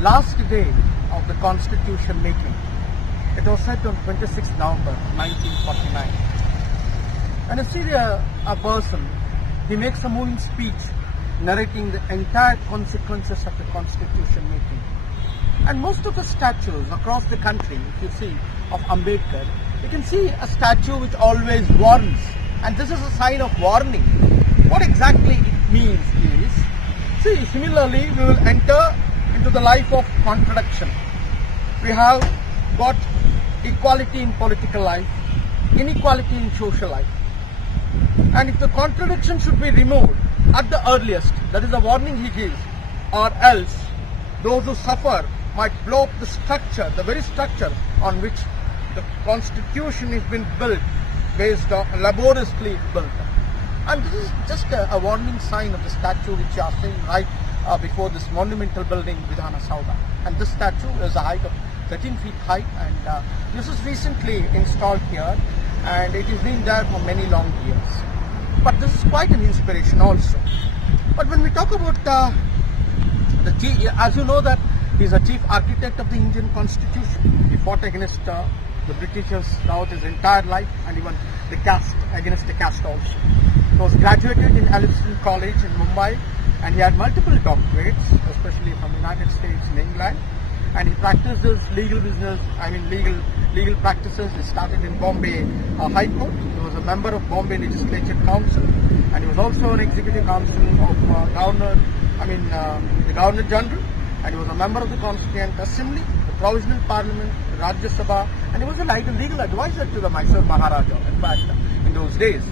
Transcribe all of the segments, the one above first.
last day of the constitution making. It was set on 26 November 1949. And you see a person, he makes a moving speech narrating the entire consequences of the constitution making. And most of the statues across the country, if you see, of Ambedkar, you can see a statue which always warns. And this is a sign of warning. What exactly it means is, see, similarly we will enter into the life of contradiction. We have got equality in political life, inequality in social life. And if the contradiction should be removed at the earliest, that is the warning he gives, or else those who suffer might blow up the structure, the very structure on which the constitution has been built, based on laboriously built. And this is just a warning sign of the statue which you are seeing right before this monumental building, Vidhana Soudha. And this statue is a height of 13 feet high, and this is recently installed here, and it has been there for many long years. But this is quite an inspiration also. But when we talk about the chief, as you know that he is a chief architect of the Indian Constitution. He fought against the Britishers throughout his entire life, and even the caste, against the caste also. He was graduated in Elliston College in Mumbai, and he had multiple doctorates, especially from the United States and England. And he practiced his legal business, legal practices. He started in Bombay High Court. He was a member of Bombay Legislature Council, and he was also an executive council of the Governor General, and he was a member of the Constituent Assembly, the Provisional Parliament, the Rajyadharma, and he was a legal advisor to the Mysore Maharaja, in fact, in those days.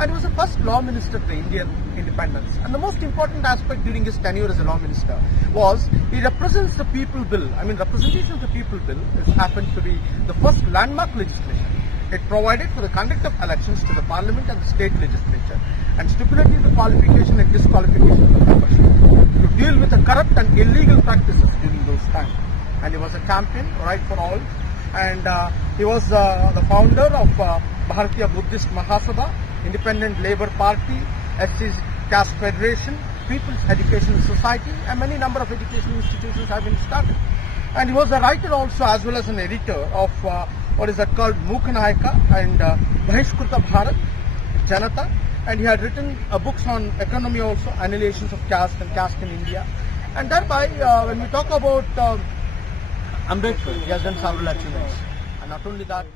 And he was the first law minister for Indian independence. And the most important aspect during his tenure as a law minister was he represents the People Bill. Representation of the People Bill happened to be the first landmark legislation. It provided for the conduct of elections to the Parliament and the state legislature, and stipulated the qualification and disqualification of the membership to deal with the corrupt and illegal practices during those times. And he was a champion, right for all. And he was the founder of Bharatiya Buddhist Mahasabha, Independent Labour Party, SC's Caste Federation, People's Educational Society, and many number of educational institutions have been started. And he was a writer also, as well as an editor of what is that called Mukhanayaka and Bahishkruta Bharat, Janata. And he had written books on economy also, annihilations of caste and caste in India. And thereby, when we talk about Ambedkar, he has done several achievements. And not only that,